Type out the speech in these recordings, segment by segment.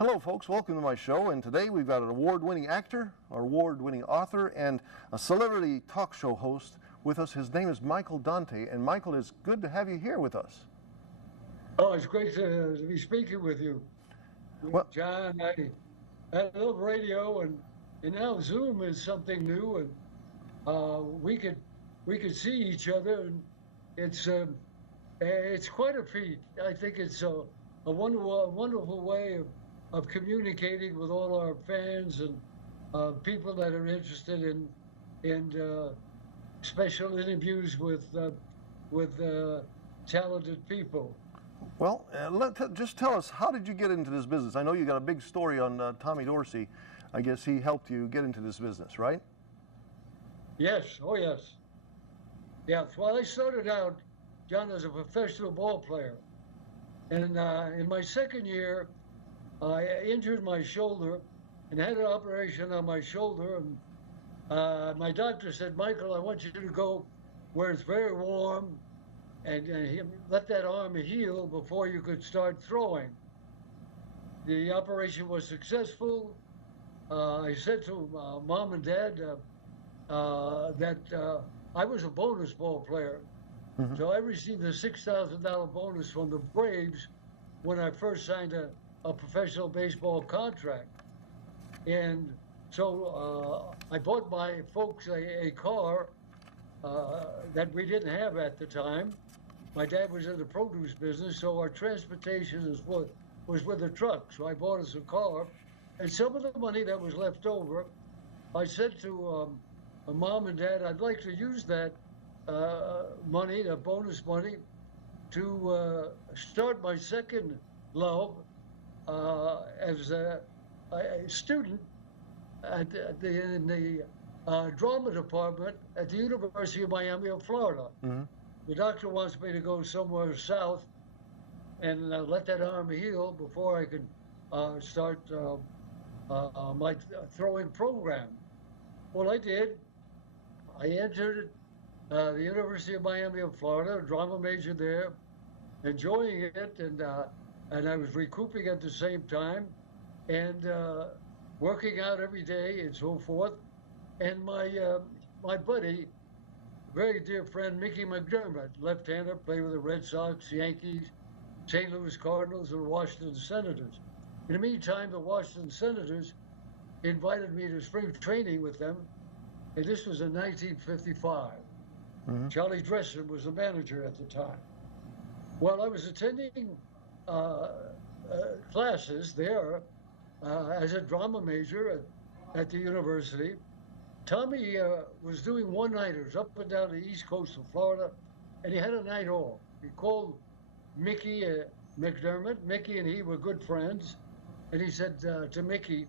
Hello folks, welcome to my show, and today we've got an award-winning actor, an award-winning author, and a celebrity talk show host with us. His name is Michael Dante, and Michael, it's good to have you here with us. Oh, it's great to be speaking with you. Well, John, I love radio, and now Zoom is something new, and we could see each other, and it's quite a feat. I think it's a wonderful way of communicating with all our fans and people that are interested in special interviews with talented people. well, just tell us, how did you get into this business? I know you got a big story on Tommy Dorsey. I guess he helped you get into this business, right? Yes, oh yes. Yeah, well, I started out, John, as a professional ball player. And in my second year, I injured my shoulder and had an operation on my shoulder. And my doctor said, Michael, I want you to go where it's very warm and let that arm heal before you could start throwing. The operation was successful. I said to Mom and Dad that I was a bonus ball player. Mm-hmm. So I received a $6,000 bonus from the Braves when I first signed a professional baseball contract. And so I bought my folks a car that we didn't have at the time. My dad was in the produce business, so our transportation was with a truck. So I bought us a car. And some of the money that was left over, I said to Mom and Dad, I'd like to use that money, the bonus money, to start my second love as a student in the drama department at the University of Miami of Florida. Mm-hmm. The doctor wants me to go somewhere south and let that arm heal before I could start my throwing program. Well, I did. I entered the University of Miami of Florida, a drama major there, enjoying it, and I was recouping at the same time, and working out every day and so forth. And my buddy, very dear friend, Mickey McDermott, left-hander, played with the Red Sox, Yankees, St. Louis Cardinals, and Washington Senators. In the meantime, the Washington Senators invited me to spring training with them, and this was in 1955. Mm-hmm. Charlie Dresser was the manager at the time. Well, I was attending classes there as a drama major at the university. Tommy was doing one-nighters up and down the east coast of Florida, and he had a night off. He called Mickey McDermott. Mickey and he were good friends, and he said to Mickey,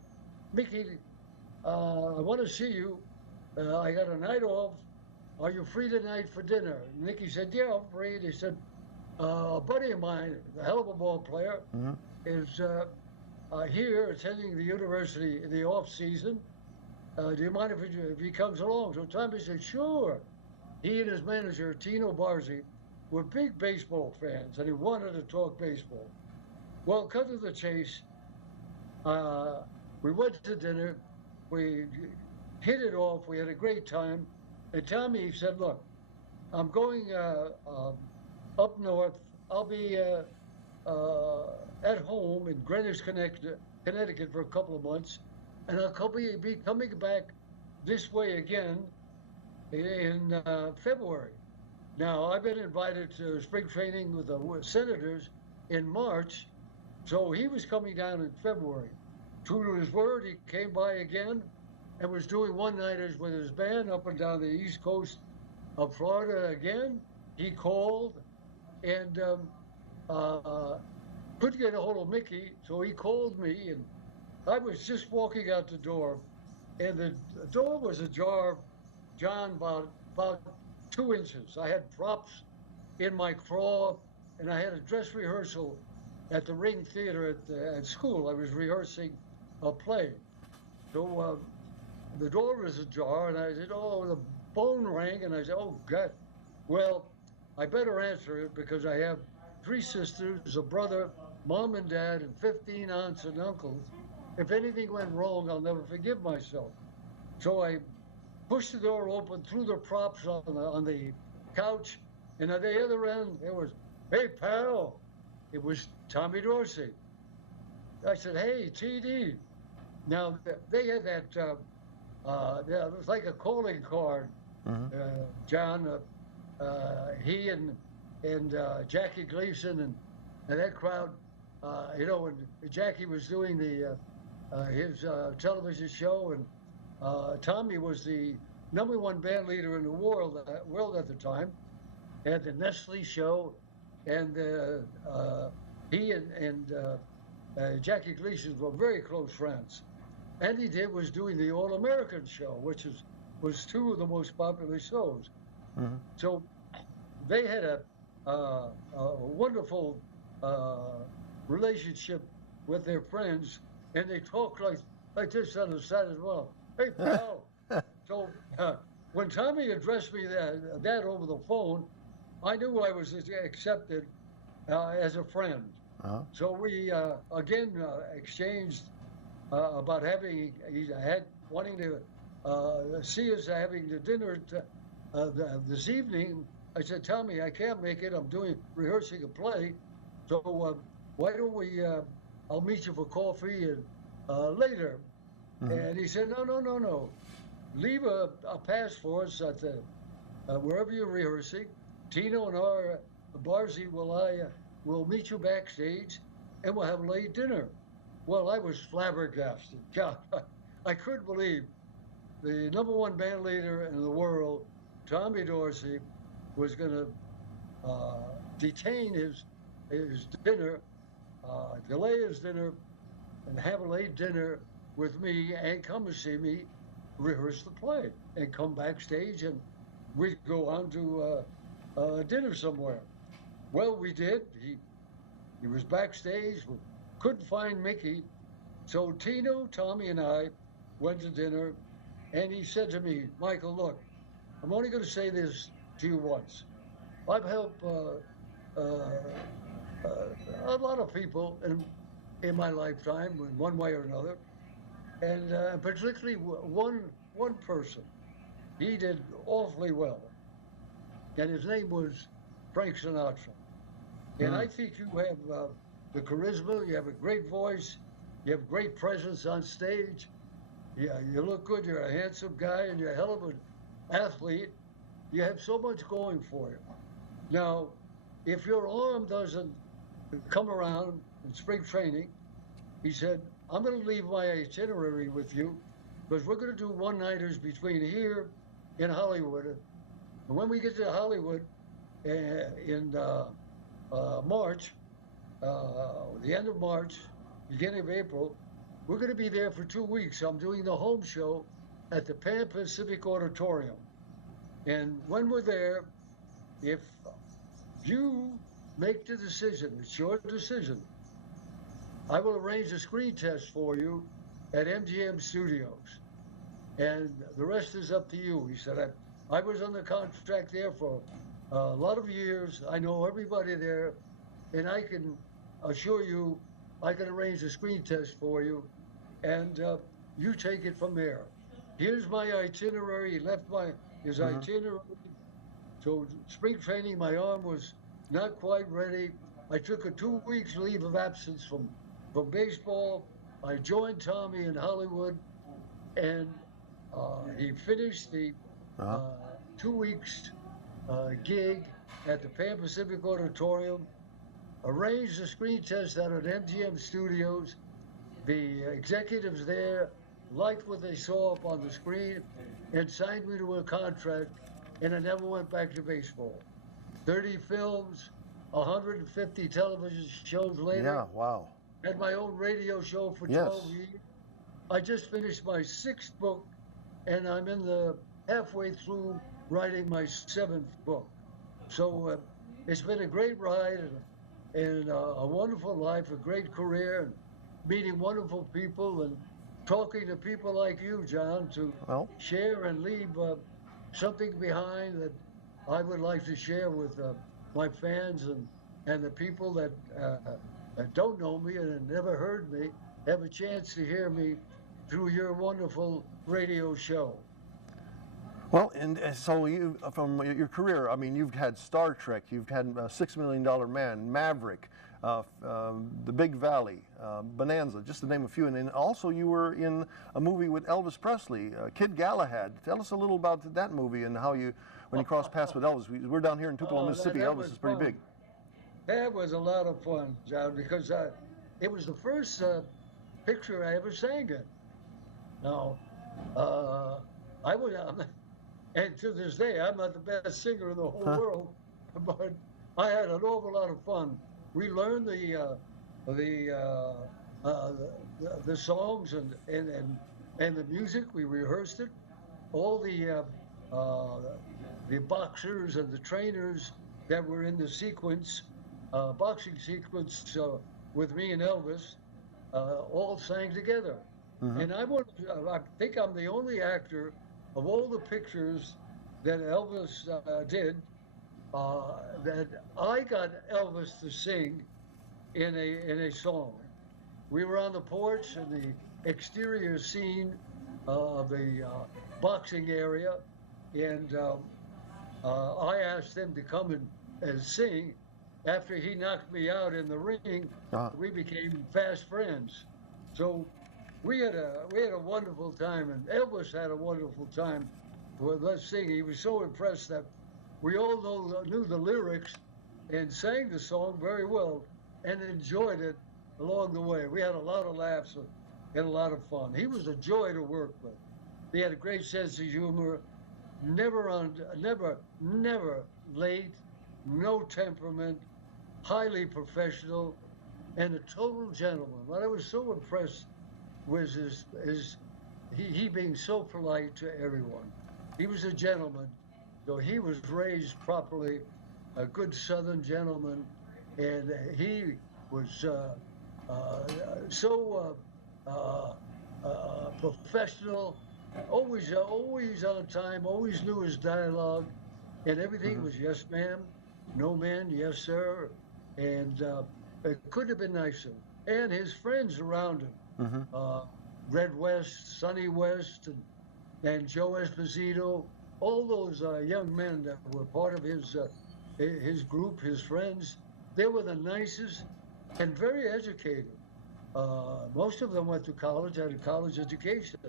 I want to see you. I got a night off. Are you free tonight for dinner? And Mickey said, yeah, I'm free. And he said, a buddy of mine, a hell of a ball player, Mm-hmm. is here attending the university in the off season. Do you mind if he comes along? So Tommy said, sure. He and his manager, Tino Barzi, were big baseball fans, and he wanted to talk baseball. Well, cut to the chase. We went to dinner. We hit it off. We had a great time. And Tommy said, look, I'm going up north. I'll be at home in Greenwich, Connecticut for a couple of months. And I'll be coming back this way again in February. Now, I've been invited to spring training with the Senators in March, so he was coming down in February. True to his word, he came by again and was doing one-nighters with his band up and down the east coast of Florida again. He called and couldn't get a hold of Mickey, so he called me, and I was just walking out the door, and the door was ajar, John, about 2 inches. I had props in my craw, and I had a dress rehearsal at the Ring Theater at school. I was rehearsing a play. So the door was ajar, and I said, oh, the phone rang, and I said, oh, God. Well, I better answer it because I have 3 sisters, a brother, mom and dad and 15 aunts and uncles. If anything went wrong, I'll never forgive myself. So I pushed the door open, threw the props on the couch, and at the other end, it was, "Hey, pal." It was Tommy Dorsey. I said, "Hey, TD." Now, they had that, yeah, it was like a calling card. John, he and Jackie Gleason and that crowd, you know, when Jackie was doing his television show, and Tommy was the #1 band leader in the world at the time. Had the Nestle show, and he and Jackie Gleason were very close friends. And he was doing the All American show, which was two of the most popular shows. So they had a wonderful relationship with their friends, and they talked like this on the side as well. "Hey, pal." So when Tommy addressed me that over the phone, I knew I was accepted as a friend. So we again exchanged about wanting to see us having the dinner this evening. I said, "Tommy, I can't make it. I'm rehearsing a play. So why don't we, I'll meet you for coffee later." And he said, "No. Leave a pass for us at wherever you're rehearsing. Tino and Barzy will meet you backstage, and we'll have a late dinner." Well, I was flabbergasted. God, I couldn't believe the #1 band leader in the world, Tommy Dorsey, was going to detain his dinner, delay his dinner, and have a late dinner with me and come and see me rehearse the play and come backstage, and we'd go on to dinner somewhere. Well, we did. He was backstage. We couldn't find Mickey. So Tino, Tommy, and I went to dinner, and he said to me, "Michael, look, I'm only going to say this to you once. I've helped a lot of people in my lifetime, in one way or another, and particularly one person. He did awfully well, and his name was Frank Sinatra. And I think you have the charisma, you have a great voice, you have great presence on stage. Yeah, you look good, you're a handsome guy, and you're a hell of an athlete. You have so much going for you. Now, if your arm doesn't come around in spring training," he said, "I'm going to leave my itinerary with you, because we're going to do one-nighters between here and Hollywood. And when we get to Hollywood in March, the end of March, beginning of April, we're going to be there for 2 weeks. I'm doing the home show at the Pan Pacific Auditorium. And when we're there, if you make the decision, it's your decision, I will arrange a screen test for you at MGM Studios. And the rest is up to you." He said, I was on the contract there for a lot of years. I know everybody there, and I can assure you, I can arrange a screen test for you, and you take it from there. Here's my itinerary." He left his itinerary. So spring training, my arm was not quite ready. I took a 2 weeks leave of absence from baseball. I joined Tommy in Hollywood, and he finished the 2 weeks gig at the Pan Pacific Auditorium, arranged a screen test out at MGM Studios. The executives there liked what they saw up on the screen and signed me to a contract, and I never went back to baseball. 30 films, 150 television shows later. Yeah, wow. Had my own radio show for 12 years. I just finished my 6th book, and I'm halfway through writing my 7th book. So it's been a great ride and a wonderful life, a great career, and meeting wonderful people and talking to people like you, John, to share and leave something behind that I would like to share with my fans and the people that that don't know me and never heard me have a chance to hear me through your wonderful radio show. Well, and so you, from your career, I mean, you've had Star Trek, you've had $6 Million Man, Maverick, The Big Valley, Bonanza, just to name a few. And then also you were in a movie with Elvis Presley, Kid Galahad. Tell us a little about that movie and how you, when you crossed paths with Elvis. We're down here in Tupelo, Mississippi. Elvis is pretty big. That was a lot of fun, John, because it was the first picture I ever sang in. Now, I would, and to this day, I'm not the best singer in the whole world, but I had an awful lot of fun. We learned the songs and the music. We rehearsed it. All the boxers and the trainers that were in the sequence, boxing sequence with me and Elvis, all sang together. And I think I'm the only actor of all the pictures that Elvis did that I got Elvis to sing in a song. We were on the porch in the exterior scene of the boxing area, and I asked him to come and sing. After he knocked me out in the ring, we became fast friends. So we had a wonderful time, and Elvis had a wonderful time with us singing. He was so impressed that we all knew the lyrics and sang the song very well and enjoyed it along the way. We had a lot of laughs and a lot of fun. He was a joy to work with. He had a great sense of humor, never late, no temperament, highly professional, and a total gentleman. What I was so impressed was he being so polite to everyone. He was a gentleman, so he was raised properly, a good Southern gentleman, and he was so professional, always on time, always knew his dialogue, and everything was yes ma'am, no man, yes sir, and it couldn't have been nicer. And his friends around him, Red West, Sonny West, and Joe Esposito, all those young men that were part of his group, his friends, they were the nicest and very educated. Most of them went to college, had a college education,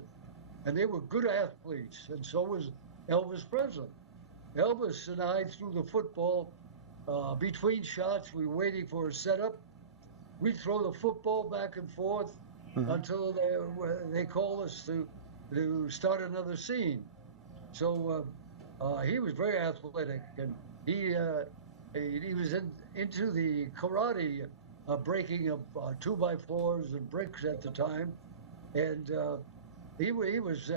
and they were good athletes, and so was Elvis Presley. Elvis and I threw the football between shots. We were waiting for a setup. We'd throw the football back and forth until they call us to start another scene. So he was very athletic, and he was into the karate, breaking of 2x4s and bricks at the time, and he was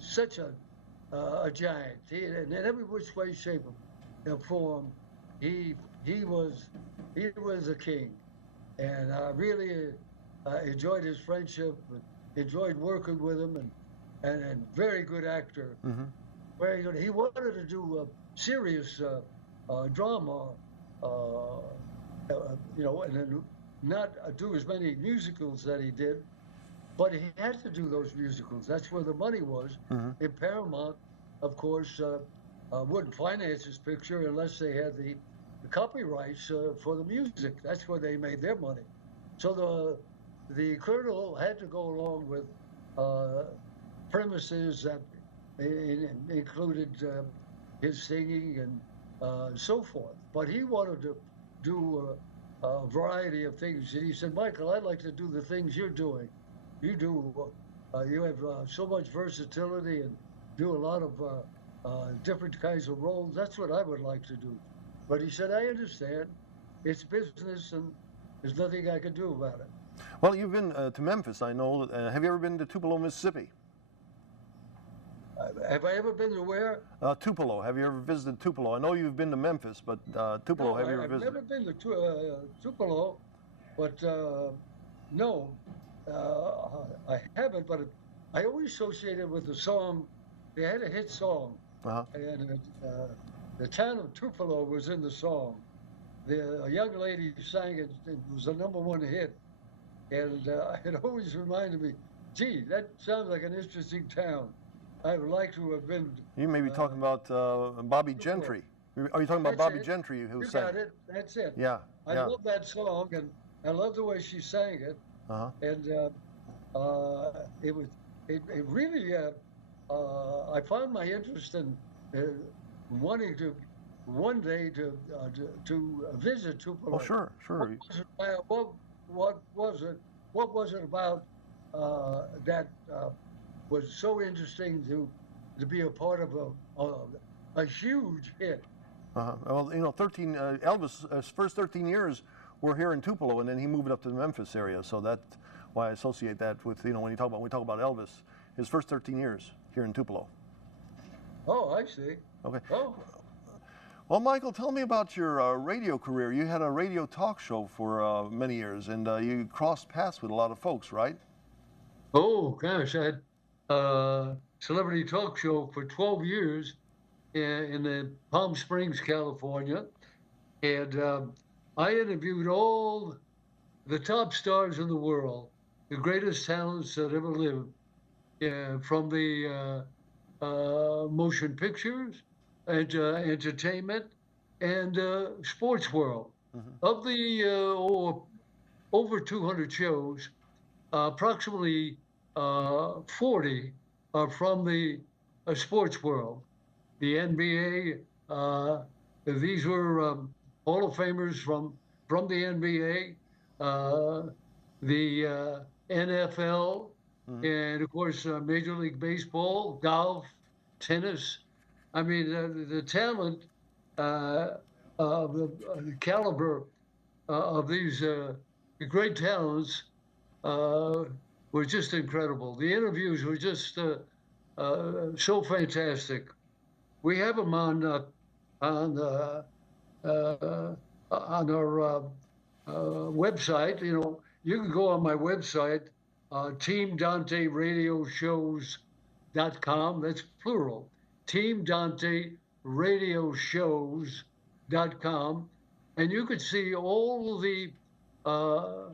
such a giant. And in every which way, shape, and form, he was a king, and I really enjoyed his friendship, enjoyed working with him, and very good actor. Very good. He wanted to do a serious drama, and then not do as many musicals that he did, but he had to do those musicals. That's where the money was. In Paramount, of course, wouldn't finance his picture unless they had the copyrights for the music. That's where they made their money. So the Colonel had to go along with premises that included his singing and so forth. But he wanted to do a variety of things. And he said, Michael, I'd like to do the things you're doing. You have so much versatility and do a lot of different kinds of roles. That's what I would like to do. But he said, I understand. It's business, and there's nothing I can do about it. Well, you've been to Memphis, I know. Have you ever been to Tupelo, Mississippi? Have I ever been to where? Tupelo. Have you ever visited Tupelo? I know you've been to Memphis, but Tupelo, have you ever visited? I've never been to Tupelo, but no, I haven't. But I always associated with the song. They had a hit song, and the town of Tupelo was in the song. a young lady sang it. It was a #1 hit, and it always reminded me, gee, that sounds like an interesting town. I would like to have been. You may be Uh, talking about Bobby Tupelo. Gentry. Are you talking about That's Bobby it. Gentry who You sang got it? it. That's it. Yeah, I yeah. love that song, and I love the way she sang it. Uh-huh. And it was it really I found my interest in uh, wanting to one day to visit Oh, Tupelo. sure, What sure. was it about, what was it about that was so interesting to be a part of a huge hit? Uh-huh. Well, 13 Elvis, his first 13 years were here in Tupelo, and then he moved up to the Memphis area. So that's why I associate that with, when we talk about Elvis, his first 13 years here in Tupelo. Oh, I see. Okay. Oh. Well, Michael, tell me about your radio career. You had a radio talk show for many years, and you crossed paths with a lot of folks, right? Oh gosh, I had celebrity talk show for 12 years in the Palm Springs, California, and I interviewed all the top stars in the world, the greatest talents that ever lived, from the motion pictures and entertainment and sports world. Hmm. Of the over 200 shows, approximately 40 are from the sports world. The NBA, these were Hall of Famers from the NBA, the NFL, Hmm. and of course Major League Baseball, golf, tennis. I mean, the talent, uh, the caliber of these great talents uh, were just incredible. The interviews were just so fantastic. We have them on on our website. You can go on my website, teamdanteradioshows.com. That's plural. teamdanteradioshows.com, and you could see all the uh,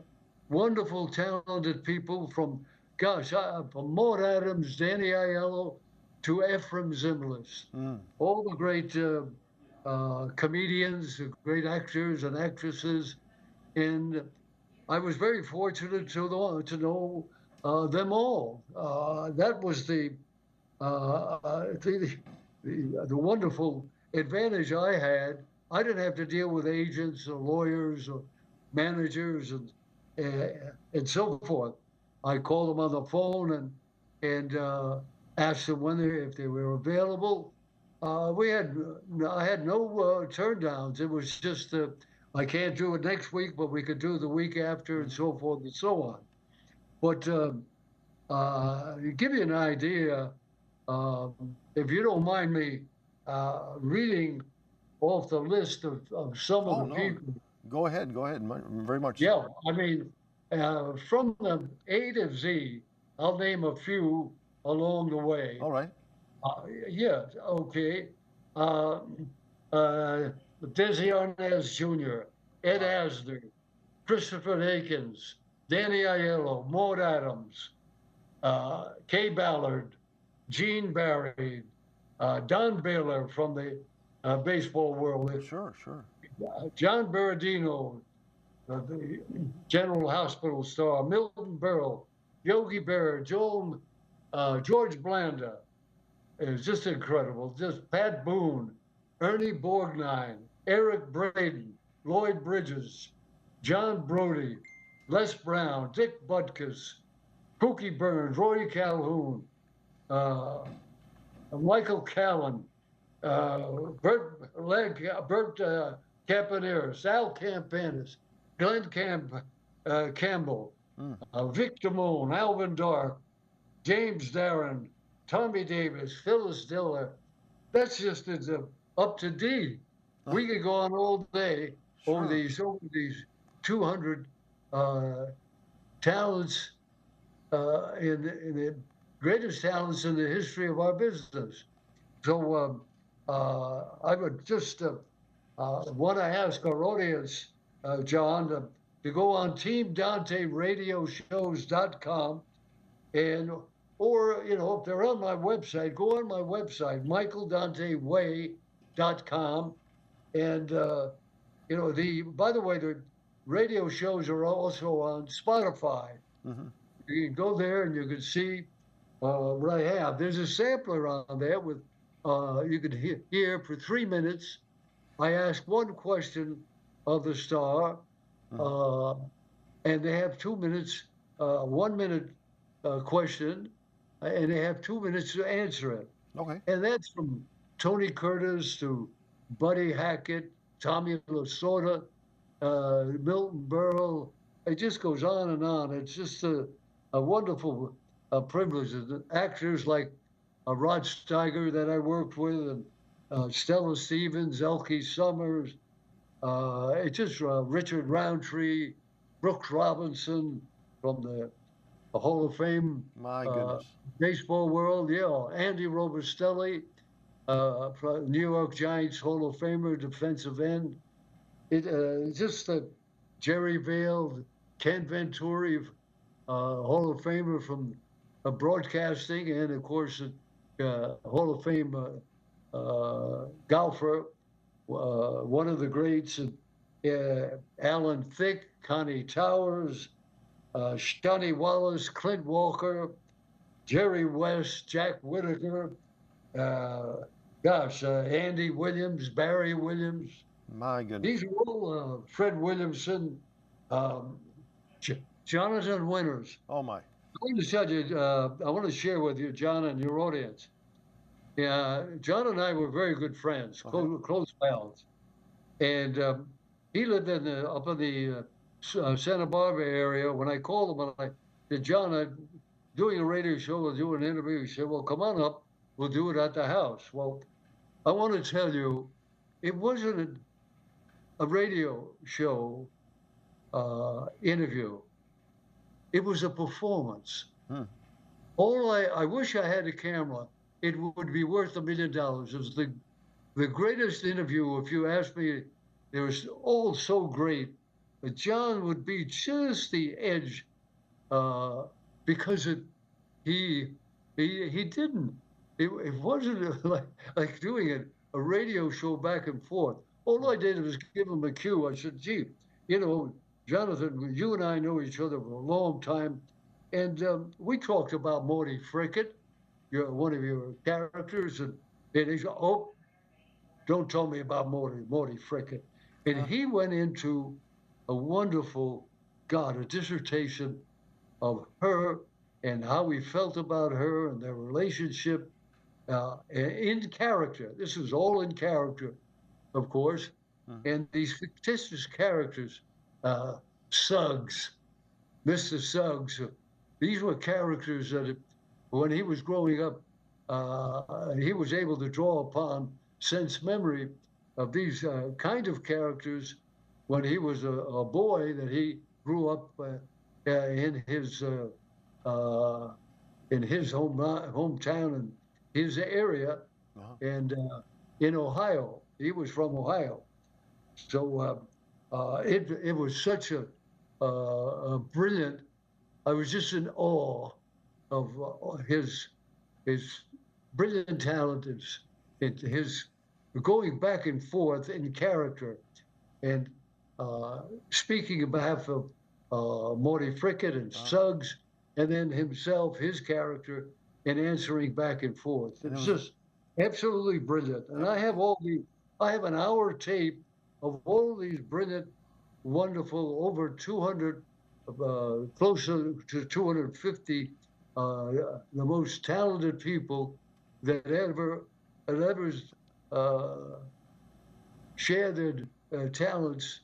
wonderful, talented people from Maud Adams, Danny Aiello, to Ephraim Zimbalist, Mm. all the great comedians, great actors and actresses, and I was very fortunate to know them all. That was the wonderful advantage I had. I didn't have to deal with agents or lawyers or managers and so forth. I called them on the phone and asked them if they were available. I had no turn downs. It was just I can't do it next week, but we could do it the week after, and Mhm. so forth and so on. But to give you an idea, if you don't mind me reading off the list of some of Oh, the no. people. Go ahead. Very much Yeah, so. I mean, from the A to Z, I'll name a few along the way. All right. Yeah, okay. Uh, uh, Desi Arnaz Jr., Ed Wow. Asner, Christopher Akins, Danny Aiello, Maud Adams, Kay Ballard, Gene Barry, Don Baylor from the baseball world, Sure, sure. John Berardino, the General Hospital star, Milton Berle, Yogi Berra, George Blanda. It was just incredible. Just Pat Boone, Ernie Borgnine, Eric Braden, Lloyd Bridges, John Brody, Les Brown, Dick Butkus, Pookie Burns, Roy Calhoun, uh, Michael Callan, Bert Campaneris, Sal Campanis, Campbell, Mm. Vic Damone, Alvin Dark, James Darren, Tommy Davis, Phyllis Diller. That's just up to D. We could go on all day Sure. over these 200 uh, talents in the greatest talents in the history of our business. So I would just want to ask our audience, John, to go on TeamDanteRadioshows.com and or if they're on my website, go on my website, michaeldanteway.com, and by the way, the radio shows are also on Spotify. Hmm. You can go there and you can see what I have. There's a sampler on there with you can hear for 3 minutes. I ask one question of the star, Hmm. uh, and they have 2 minutes, 1 minute question, and they have 2 minutes to answer it. Okay. And that's from Tony Curtis to Buddy Hackett, Tommy Lasorda, Milton Berle. It just goes on and on. It's just a wonderful privilege. And actors like Rod Steiger that I worked with, and Stella Stevens, Elkie Summers, it's just Richard Roundtree, Brooks Robinson from the Hall of Fame My uh, goodness. baseball world. Yeah, Andy Robustelli, from New York Giants Hall of Famer, defensive end. Just Jerry Vale, Ken Venturi, Hall of Famer from broadcasting, and of course, Hall of Fame golfer, one of the greats, Alan Thicke, Connie Towers, Johnny Wallace, Clint Walker, Jerry West, Jack Whitaker, uh, Andy Williams, Barry Williams. My goodness. These are all Fred Williamson, um, Jonathan Winters. Oh my. I want to tell you, I want to share with you, John, and your audience. Yeah, John and I were very good friends, Okay. close pals. And he lived up in the Santa Barbara area. When I called him, and I said, John, I'm doing a radio show, we'll do an interview. He said, well, come on up. We'll do it at the house. Well, I want to tell you, it wasn't a radio show interview. It was a performance. Hmm. I wish I had a camera. It would be worth $1 million. It was the greatest interview. If you ask me, it was all so great. But John would be just the edge because he didn't. It wasn't like doing a radio show back and forth. All I did was give him a cue. I said, gee, Jonathan, you and I know each other for a long time. And we talked about Morty Frickett, one of your characters. And he said, oh, don't tell me about Morty Frickett. And he went into a wonderful, a dissertation of her and how he felt about her and their relationship in character. This was all in character, of course. And these fictitious characters, Suggs, Mr. Suggs, these were characters that, when he was growing up, he was able to draw upon sense memory of these kind of characters when he was a boy that he grew up in his hometown and his area, and in Ohio. He was from Ohio, so it was such a brilliant. I was just in awe of his brilliant talent, his going back and forth in character, and speaking on behalf of Morty Frickett and Suggs, and then himself, his character, and answering back and forth. It's just absolutely brilliant. And I have an hour tape of all these brilliant, wonderful, over 200, closer to 250, the most talented people that ever share their talents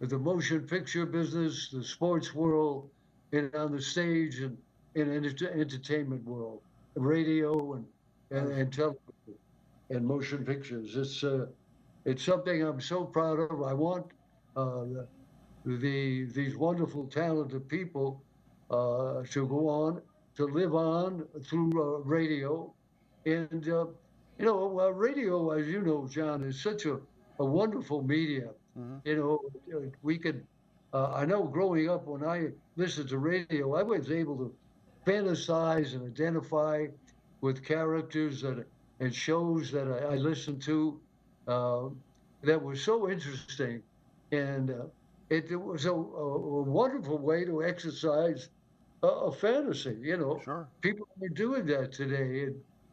with the motion picture business, the sports world, and on the stage, and in entertainment world, radio and television and motion pictures. It's something I'm so proud of. I want these wonderful, talented people to go on, to live on through radio. And, radio, as you know, John, is such a a wonderful medium. Hmm. You know, we could. I know growing up when I listened to radio, I was able to fantasize and identify with characters and shows that I listened to uh, that was so interesting, and it was a wonderful way to exercise a fantasy. You know, Sure. people are doing that today,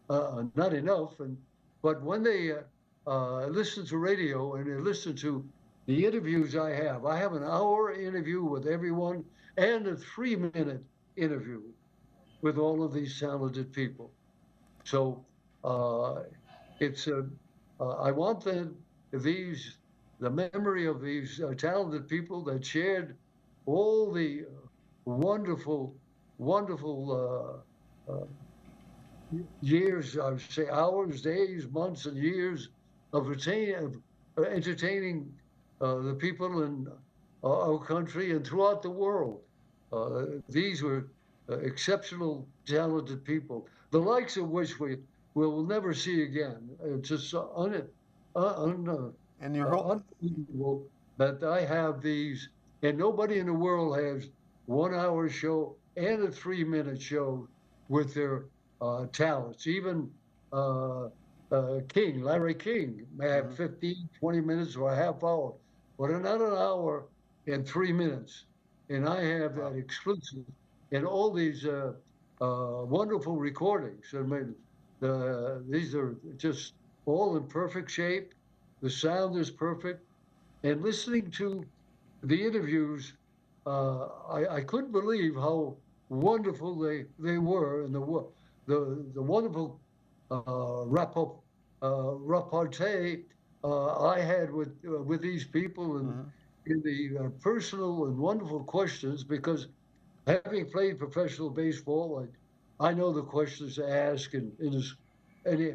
and not enough. And but when they listen to radio and they listen to the interviews I have an hour interview with everyone and a 3 minute interview with all of these talented people. So uh, it's a, I want these, the memory of these talented people that shared all the wonderful, wonderful years, I would say hours, days, months, and years of entertaining the people in our country and throughout the world. These were exceptional, talented people, the likes of which we will never see again. It's just And your whole, unbelievable that I have these, and nobody in the world has 1 hour show and a 3 minute show with their talents. Even uh, Larry King, may have mhm. 15, 20 minutes or a half hour, but not an hour and 3 minutes. And I have that Wow. exclusive and all these wonderful recordings. I mean, these are just all in perfect shape. The sound is perfect. And listening to the interviews, I couldn't believe how wonderful they were, and the wonderful repartee I had with these people, and Hmm. in the personal and wonderful questions. Because having played professional baseball, I know the questions to ask in this,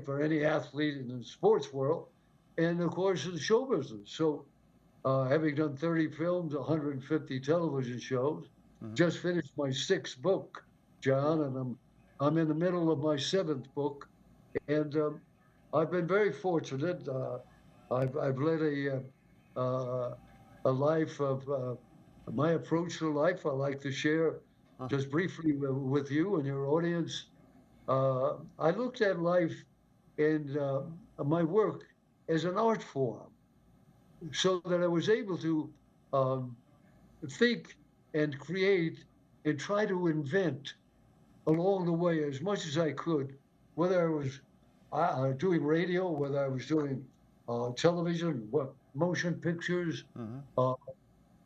for any athlete in the sports world, and of course in show business. So having done 30 films, 150 television shows, Hmm. just finished my sixth book, John, and I'm in the middle of my seventh book, and I've been very fortunate. I've led a life of my approach to life. I like to share Huh. just briefly with you and your audience. I looked at life and my work as an art form, so that I was able to um, think and create and try to invent along the way as much as I could, whether I was doing radio, whether I was doing television, motion pictures, Hmm. uh,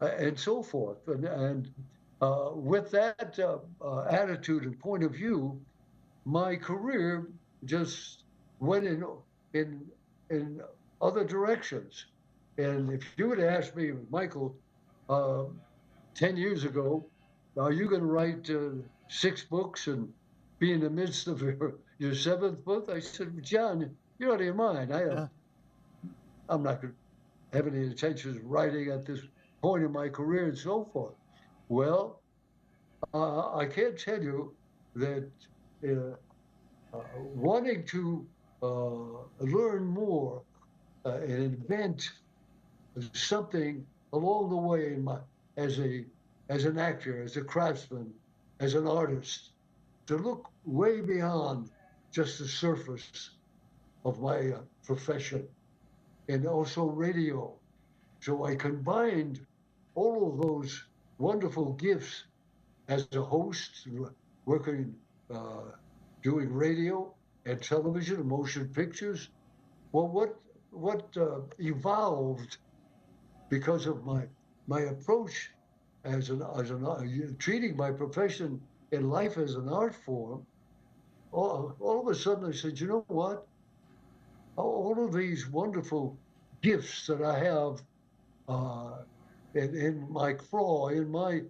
and so forth. And with that attitude and point of view, my career just went in in other directions. And if you would ask me, Michael, uh, 10 years ago, are you going to write 6 books and be in the midst of your seventh book? I said, John, you're out of your mind. Yeah. I'm not going to have any intentions of writing at this point in my career and so forth. Well, I can't tell you that uh, wanting to learn more and invent something along the way in my as a as an actor, as a craftsman, as an artist, to look way beyond just the surface of my profession, and also radio. So I combined all of those wonderful gifts as a host, working, uh, doing radio and television and motion pictures. Well, what evolved because of my approach treating my profession in life as an art form. All of a sudden, I said, you know what? All of these wonderful gifts that I have uh, in my craw, in my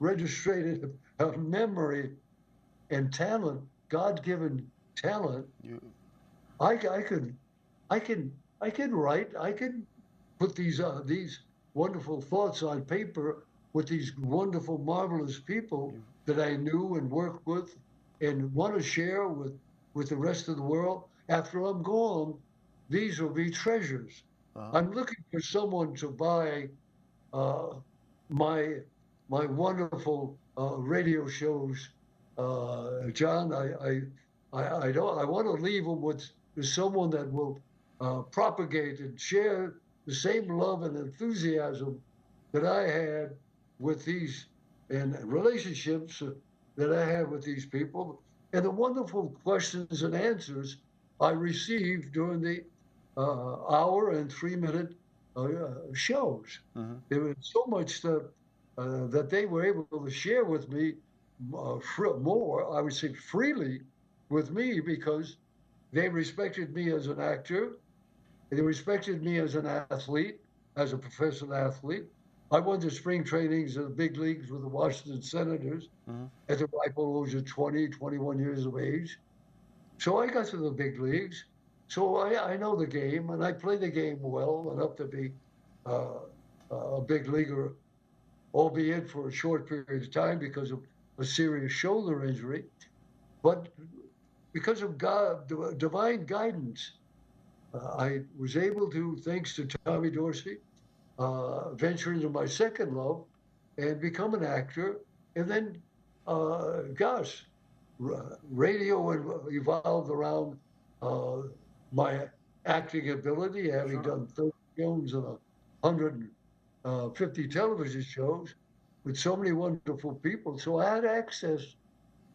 registered memory and talent, God-given talent, You. I can I can I can write. I can put these wonderful thoughts on paper with these wonderful, marvelous people You. that I knew and worked with, and want to share with the rest of the world after I'm gone. these will be treasures. Uh-huh. I'm looking for someone to buy uh, my my wonderful radio shows, John. I don't. I want to leave them with someone that will propagate and share the same love and enthusiasm that I had with these and relationships that I have with these people, and the wonderful questions and answers I received during the hour and 3 minute shows. Mm-hmm. There was so much that they were able to share with me more, I would say, freely with me because they respected me as an actor. They respected me as an athlete, as a professional athlete. I went to spring trainings in the big leagues with the Washington Senators Mm-hmm. at the ripe old age of 20, 21 years of age. So I got to the big leagues. So I know the game and I play the game well enough to be uh, a big leaguer, albeit for a short period of time because of a serious shoulder injury. But because of God, divine guidance, I was able to, thanks to Tommy Dorsey, venture into my second love and become an actor. And then, gosh, radio evolved around uh, my acting ability, having Sure. done 30 films and 150 television shows with so many wonderful people. So I had access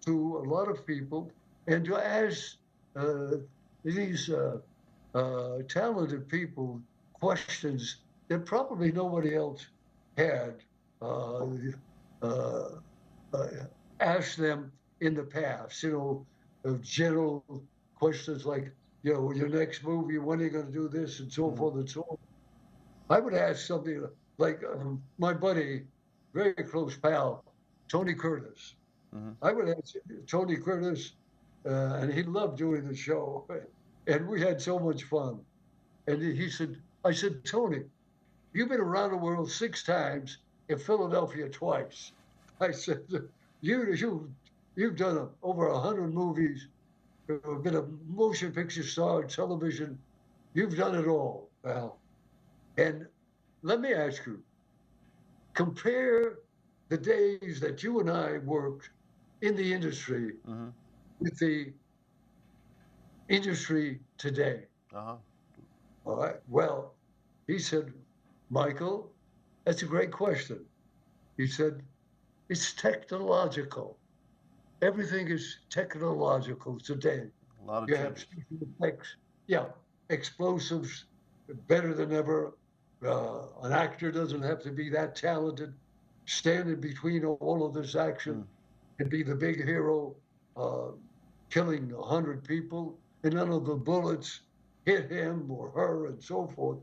to a lot of people and to ask uh, these talented people questions that probably nobody else had uh, uh, uh, asked them in the past. Of general questions like, your next movie, when are you going to do this, and so Mm-hmm. forth and so on. I would ask something like my buddy, very close pal, Tony Curtis. Mm-hmm. I would ask Tony Curtis, and he loved doing the show, and we had so much fun. And he said, I said, Tony, you've been around the world 6 times, in Philadelphia twice. I said, you've done over 100 movies, been a motion picture star, television. You've done it all, pal. And let me ask you, compare the days that you and I worked in the industry Mm-hmm. with the industry today. Uh-huh. All right. Well, he said, Michael, that's a great question. He said, it's technological. Everything is technological today. A lot of You have changes. special effects, yeah, explosives, better than ever. An actor doesn't have to be that talented. Standing between all of this action Mm. and be the big hero, uh, killing 100 people, and none of the bullets hit him or her, and so forth.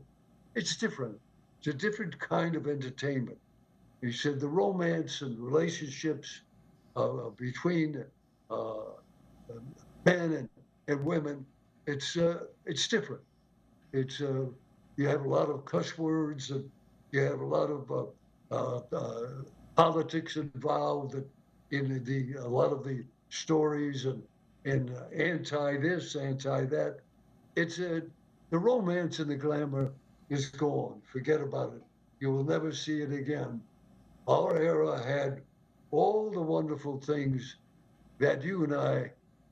It's different. It's a different kind of entertainment. He said the romance and relationships between uh, men and women, it's different. It's You have a lot of cuss words and you have a lot of politics involved in a lot of the stories and anti this, anti that. It's The romance and the glamour is gone. Forget about it. You will never see it again. Our era had all the wonderful things that you and I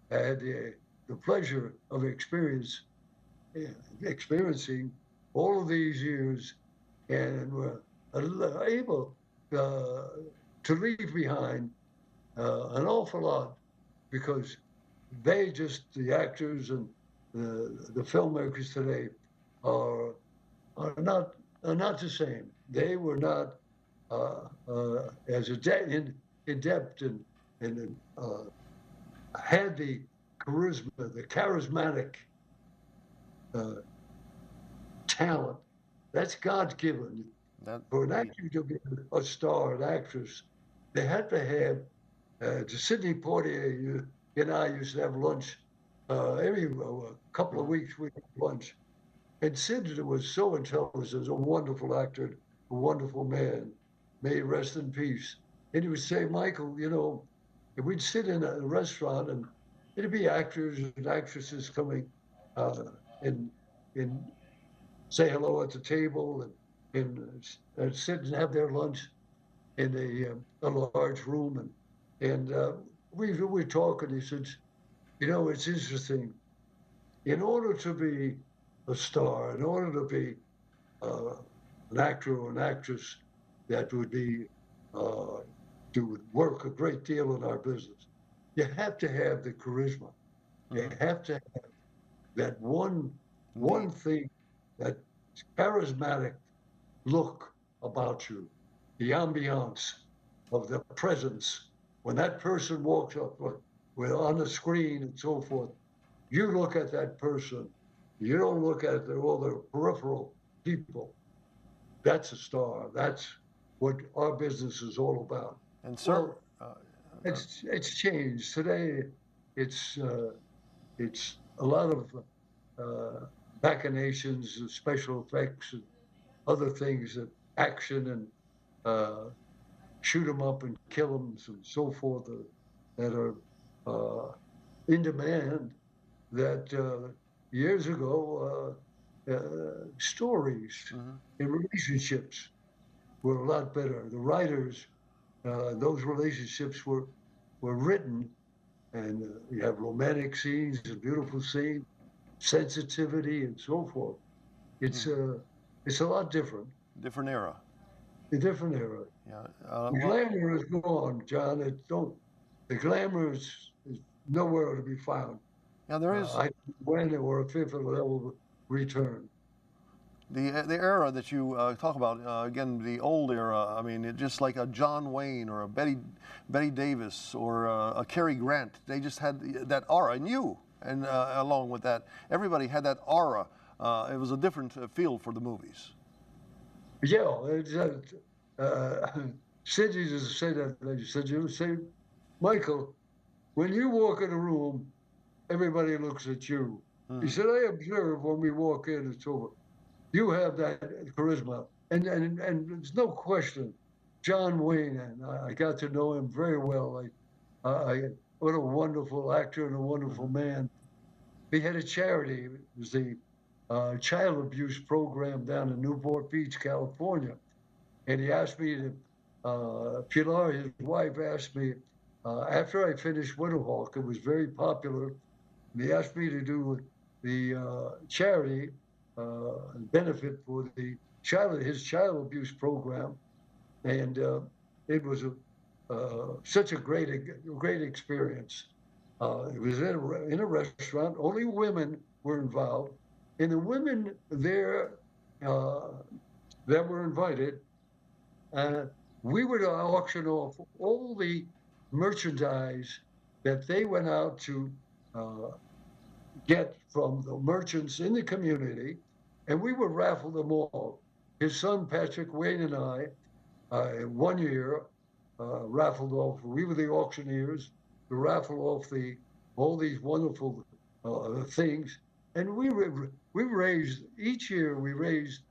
had the pleasure of experiencing all of these years, and were able uh, to leave behind an awful lot because the actors and the filmmakers today are are not are not the same. They were not as in depth and had the charisma, the charismatic uh, talent. That's God given. That For an indeed. actor to be a star, an actress, they had to have. To Sidney Poitier, you and I used to have lunch every couple of Mm-hmm. weeks. We had lunch, and Sid was so intelligent, a wonderful actor, a wonderful man. May he rest in peace. And he would say, Michael, if we'd sit in a restaurant and it'd be actors and actresses coming, uh, and and say hello at the table and sit and have their lunch in a large room. And we were talking. He said, you know, it's interesting. In order to be a star, in order to be uh, an actor or an actress that would be uh, do work a great deal in our business, you have to have the charisma. You Hmm. have to have that one Indeed. thing, that charismatic look about you, the ambiance of the presence. When that person walks up on the screen and so forth, you look at that person. You don't look at all the peripheral people. That's a star. That's what our business is all about. And sir, Well, it's changed today. It's it's a lot of uh, machinations, and special effects, and other things, that action and uh, shoot them up and kill them and so forth, that are in demand. That years ago, stories mhm. and relationships were a lot better. The writers, those relationships were written, and you have romantic scenes and beautiful scenes, sensitivity, and so forth. It's Mhm. uh, it's a lot different, Different era. a different era. Yeah. The glamour is gone, John. It don't. The glamour is nowhere to be found. Yeah, there is I when or if it will return. the era that you talk about again, the old era. I mean, just like a John Wayne or a Betty Davis or a Cary Grant. They just had that aura, and you, and along with that, everybody had that aura. It was a different feel for the movies. Yeah, uh, Cindy just said that. She said, "You say, Michael, when you walk in a room, everybody looks at you." He Hmm. said, "I observe when we walk in, it's over. You have that charisma, and there's no question. John Wayne, and I got to know him very well. What a wonderful actor and a wonderful Hmm. man. He had a charity. It was the child abuse program down in Newport Beach, California. And he asked me to, Pilar, his wife, asked me, after I finished Winterhawk, it was very popular. And he asked me to do the charity benefit for his child abuse program. And it was such a great experience. It was in a restaurant. Only women were involved, and the women there uh, that were invited, uh, we would auction off all the merchandise that they went out to uh, get from the merchants in the community, and we would raffle them off. His son Patrick Wayne and I, one year, raffled off. We were the auctioneers to raffle off all these wonderful things, and we raised each year. We raised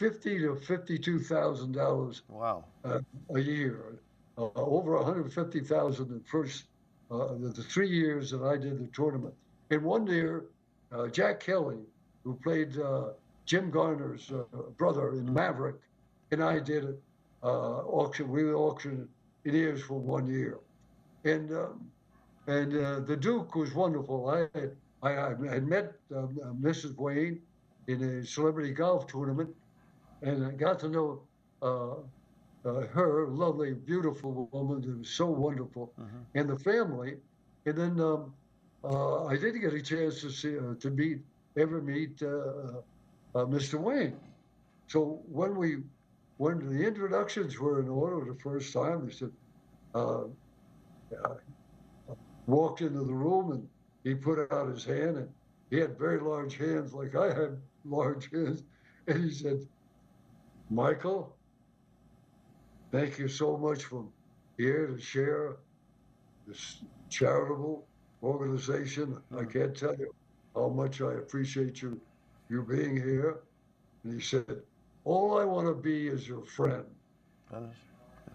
$50,000 to $52,000 Wow. uh, a year, over 150,000 in the 3 years that I did the tournament. In one year, Jack Kelly, who played Jim Garner's brother in Hmm. Maverick, and I did it auction. We auctioned in ears for 1 year, and the Duke was wonderful. I had met Mrs. Wayne in a celebrity golf tournament, and I got to know uh, her, lovely, beautiful woman who was so wonderful, Hmm. and the family. And then I didn't get a chance to ever meet Mr. Wayne. So when the introductions were in order the first time, they said, uh, uh, walked into the room and he put out his hand, and he had very large hands like I had large hands. And he said, Michael, thank you so much for here to share this charitable organization. I Hmm. can't tell you how much I appreciate you being here. And he said, all I want to be is your friend. That is,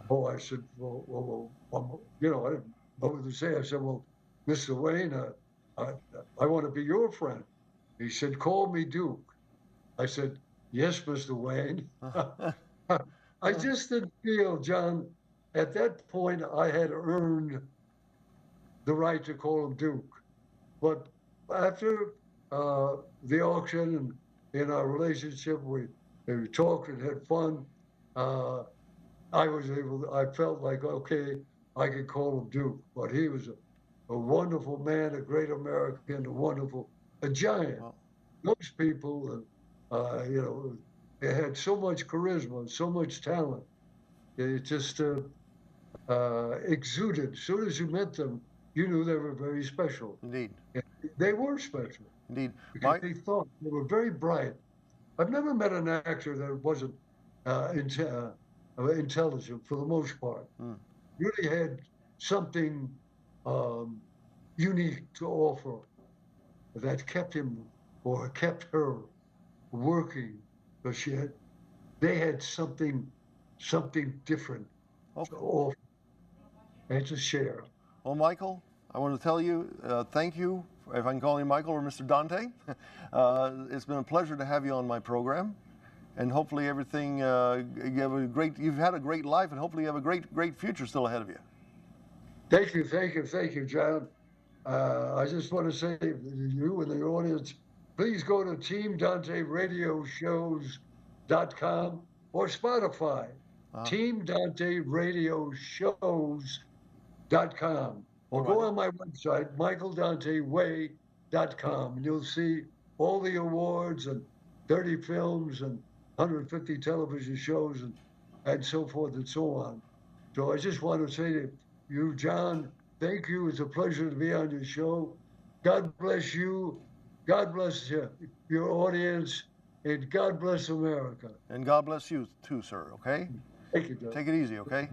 Oh, I said, I didn't know what to say. I said, well, Mr. Wayne, I, I want to be your friend. He said, call me Duke. I said, yes, Mr. Wayne. I just didn't feel, John, at that point I had earned the right to call him Duke. But after the auction and in our relationship, we talked and had fun. Uh, I felt like, okay, I could call him Duke. But he was a wonderful man, a great American, a giant. Well, Those people, they had so much charisma, so much talent. It just exuded. As soon as you met them, you knew they were very special. indeed, And they were special indeed. because Mike, they were very bright. I've never met an actor that wasn't intelligent for the most part. mm, Really had something um, unique to offer that kept him or kept her working because they had something different to okay. offer and to share. Well, Michael, I want to tell you, thank you, if I can call you Michael or Mr. Dante. It's been a pleasure to have you on my program. And hopefully everything, you've had a great life, and hopefully you have a great future still ahead of you. Thank you, John. I just want to say to you and the audience, please go to TeamDanteRadioShows.com or Spotify. TeamDanteRadioShows.com or go on my website, MichaelDanteWay.com, and you'll see all the awards and 30 films and 150 television shows and so forth and so on. So I just want to say to you, John, thank you. It's a pleasure to be on your show. God bless you. God bless your audience. And God bless America. And God bless you too, sir, okay? Thank you, John. Take it easy, okay?